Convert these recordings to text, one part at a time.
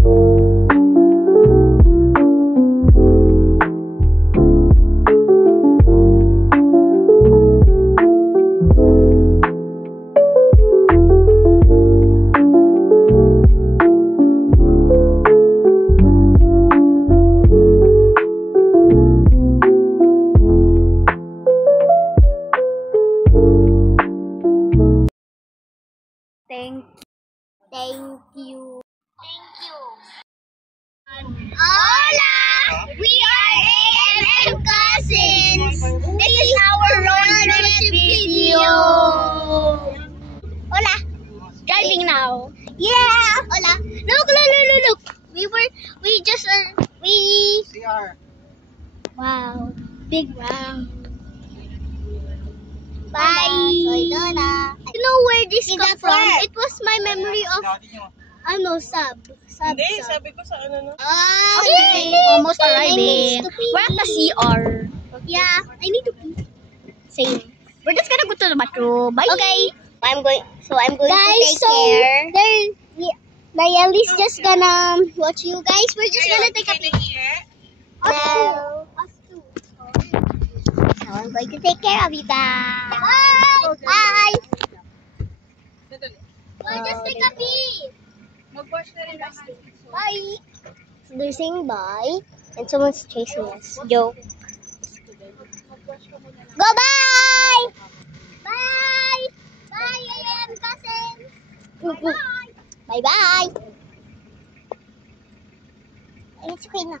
Thank you. Hola! We are AMM Cousins. This is our road trip video. Hola! Driving now. Yeah! Hola! Look! We CR. Wow! Big wow! Bye! You know where this come from? It was my memory of sub. Hindi, sabi ko sa ano no. Okay, almost arriving. We're at the CR. Yeah, I need to pee. Same. We're just gonna go to the bathroom. Bye. Okay. I'm going guys, to take care. Nayeli's just gonna watch you guys. We're just gonna take a pee. Us too. So I'm going to take care of you guys. Bye. Bye. We'll just take a pee. Bye. So they're saying bye, and someone's chasing us. Joke. Go bye. Bye. Bye, AM cousins. Bye. Bye bye. It's okay na.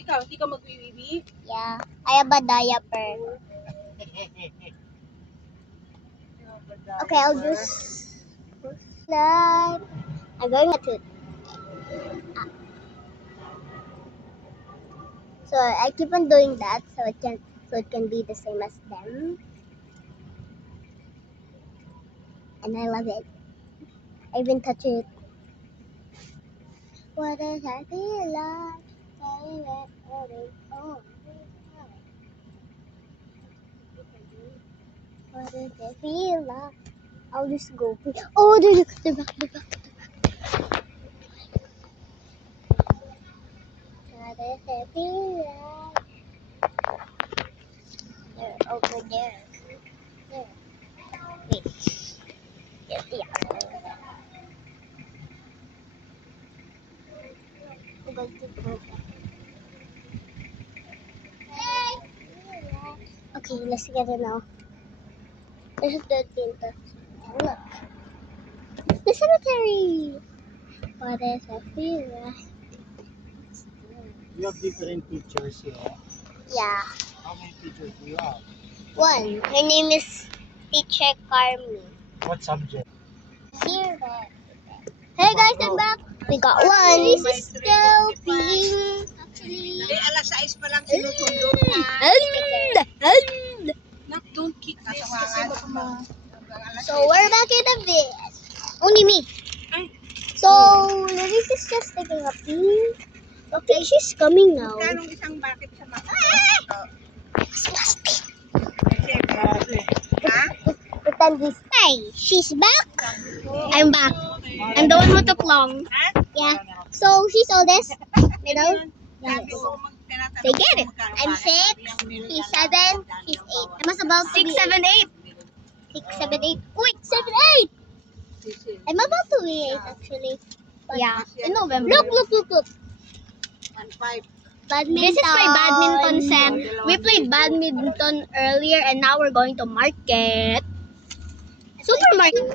Ikaw, hindi ka mag-wiwi? Yeah, I have a diaper. Okay, I'll just slide. I'm going to. So I keep on doing that so it can be the same as them. And I love it. I even touch it. What does I feel like? What does it feel like? I'll just go. Oh, they're back. What does it feel like? They're over there. There. Wait. Yeah. I'm going to go back. Okay, let's get it now. There's a third painter. Look. The cemetery! What is a feel? You have different teachers here. Yeah. How many teachers do you have? One. Her name is Teacher Carmi. What subject? Here. Hey guys, I'm back. We got one. This is still being actually. Hindi, alas 6 pa lang sinutundok na. Don't kick this kasi So we're back in the vid. Only me. So Liz is just taking a pee. Okay, she's coming now. Kanong isang bucket sa mga. Plastic. Ha? Pretend this. Hi, she's back. I'm back. I'm the one who took long. Yeah. So she's oldest. Middle. Youngest. They get it. I'm 6. He's 7. He's 8. I was about to 6, 7, 8. 6, 7, 8. Wait, 7, 8. I'm about to be 8 actually. But yeah. In November. Look. 1-5. Badminton. This is my badminton set. We played badminton earlier and now we're going to market. Supermarket.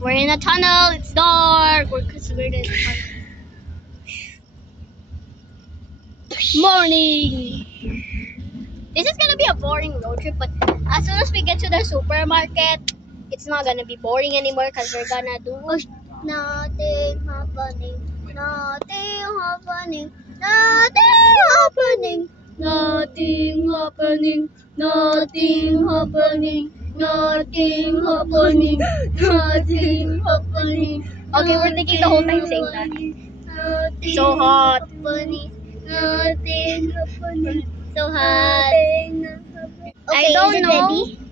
We're in a tunnel. It's dark. We're in a tunnel. Morning. This is gonna be a boring road trip, but as soon as we get to the supermarket, it's not gonna be boring anymore because we're gonna do nothing happening. Okay, we're taking the whole time saying that. So hot. So hot. Okay,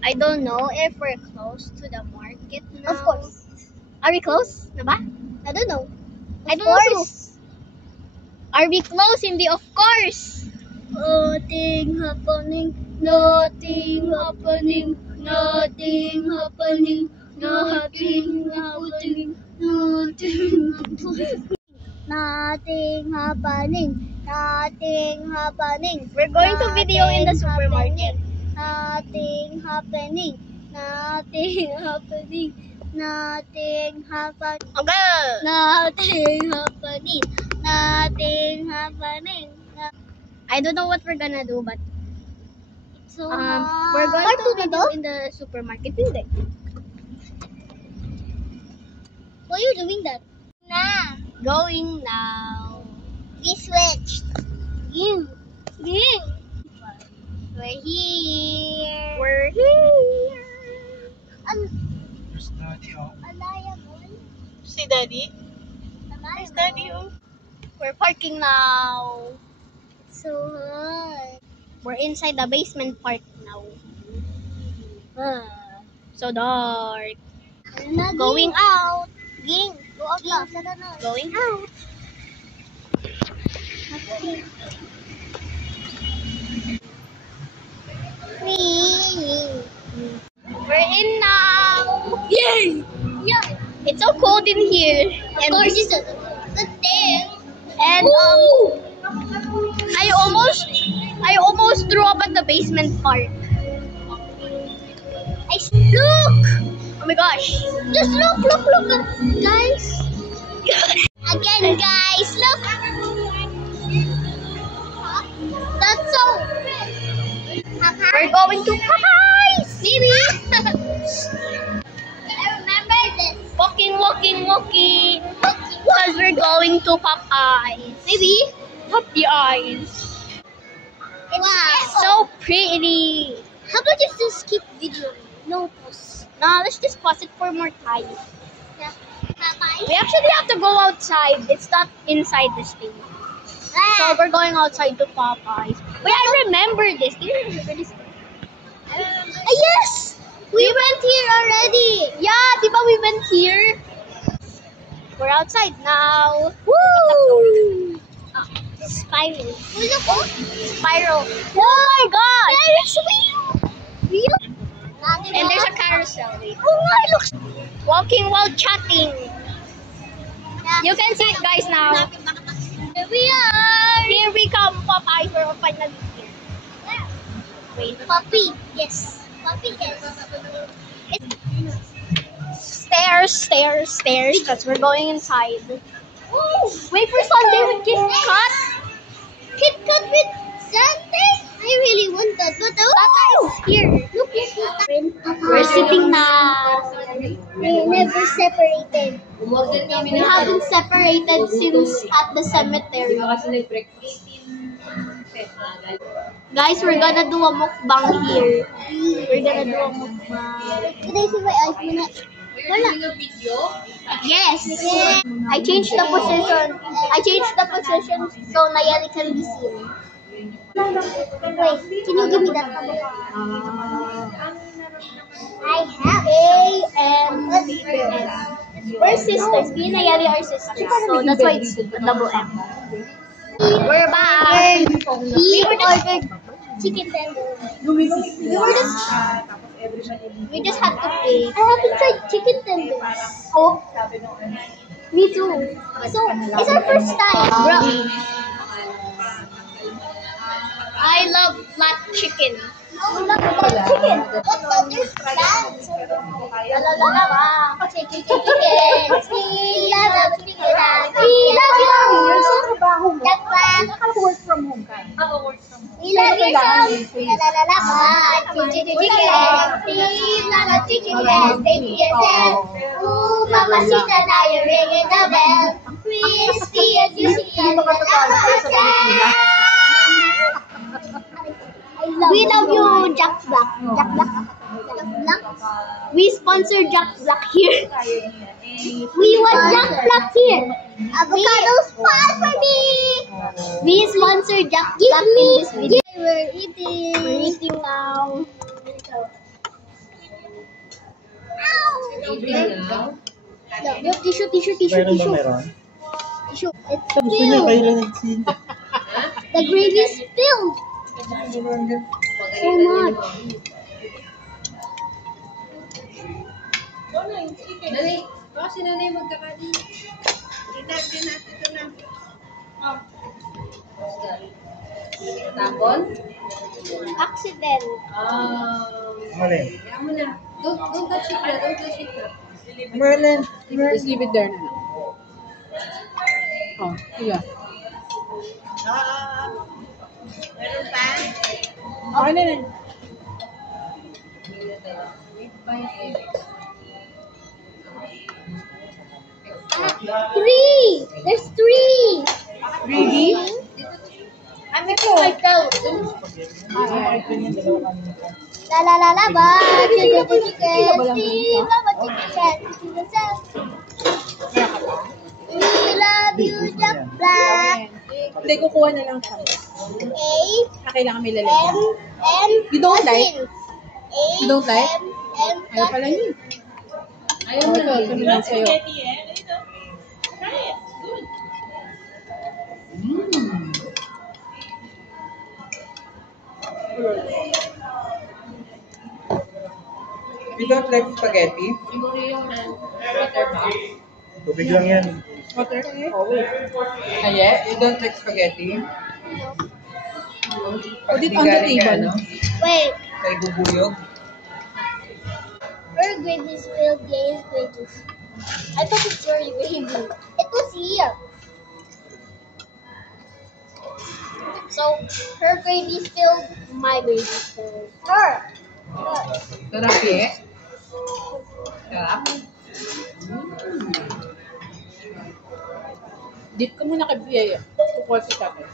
I don't know if we're close to the market now. Of Are we close? Na ba? I don't know. I don't know. Are we close? Hindi, of course. Nothing happening. Nothing happening. Nothing happening. Nothing happening. Nothing happening. Nothing happening. Nothing happening. We're going to video in the supermarket. Nothing happening. Nothing happening. Nothing happening. Okay. Nothing happening. Nothing happening. I don't know what we're gonna do, but So we're going to video in the supermarket. Hindi. why are you doing that? Nah. Going now. We switched. You. We're here. We're here. Alaya mo. Si Daddy? Alaya Where's Daddy? Oh? We're parking now. So hot. We're inside the basement part now. So dark. Going out. Ging. Go out na. Sana na. Going out. We're in now. Yay! Yeah. It's so cold in here. Of course, it's a good thing. And I almost threw up at the basement part. Look! Oh my gosh. Just look, guys. Again, guys, look. That's so. We're going to Popeyes. Maybe. I remember this. Walking. Because we're going to Popeyes. Maybe. Popeyes. Wow. So pretty. How about you just keep videoing? No pause. Now let's just pause it for more time. Yeah. Bye. We actually have to go outside. It's not inside this thing. So we're going outside to Popeyes. Wait, I remember this. Do you remember this? Yes! We went here already. Yeah, diba we went here? We're outside now. Woo! Spiral. Look, oh. Spiral. Oh my god! There's wheel. And there's a carousel. Wait. Oh my, looks. Walking while chatting. You can see it, guys, now. Here we are. Here we come, Popeyes. We're finally here. Wait. Puppy. Yes. Puppy, yes. Stairs, because we're going inside. Wait for Sunday with Kit Kat. Kit Kat with Sunday? I really want that, but Tata is here. look, We're sitting now. They never separated. We haven't separated since at the cemetery. Guys, we're gonna do a mukbang here. We're gonna do a mukbang. Can I see my eyes muna? Wala. Yes. I changed the position so Nayeli can be seen. Wait, can you give me that? I have A and B. We're sisters. Me and Nayeli are sisters. So that's why it's double M. We're back. We ordered chicken tenders. We just have to pay. I haven't tried chicken tenders. Oh, me too. So, it's our first time. Bro. I love flat chicken. Chicken. What about this dance? Chicken. We love chicken. We love you. Work from home ka. We love you. Chicken. We love chicken. Baby yourself. Ooh, mamacita, now you're ringing the bell. Crispy and juicy and We love you, Jack Black. Jack Black. We sponsor Jack Black here. We want Jack Black here. Avocado spot for me. We sponsor Jack Black in this video. We're eating. We're eating now. No, tissue. Meron? Tissue. It's Gusto niya filled. kayo lang nagsin. The gravy is filled. So much. Dali. Baka si nanay magkakali. Ito na. Tapon? Accident. Malin. Kaya mo na. Don't touch it na. Don't touch it na. Merlin. Just leave it there na. Oh, yeah. Meron pa? Okay na yan. Three. There's three. Really? I'm making myself. La la la la ba. Chicken. See, mama chicken. We love you, Jack Black. Hindi, kukuha na lang siya. A. Kailangan may lalagyan. M. You don't like? A. You don't like? M. Ayaw pala niyo. Ayaw mo na. Ito naman sa'yo. You don't like spaghetti? Tubig lang yan. Water? Aye? You don't like spaghetti? Put it on the table. Wait. Kay bubuyog? Her gravy is filled. Game's gravy. I thought it's your gravy. It was here. So her gravy is filled. My gravy is filled. Her. Sarap eh? Sarap? Dip ka muna kay Biyaya. Kukuha si tatay.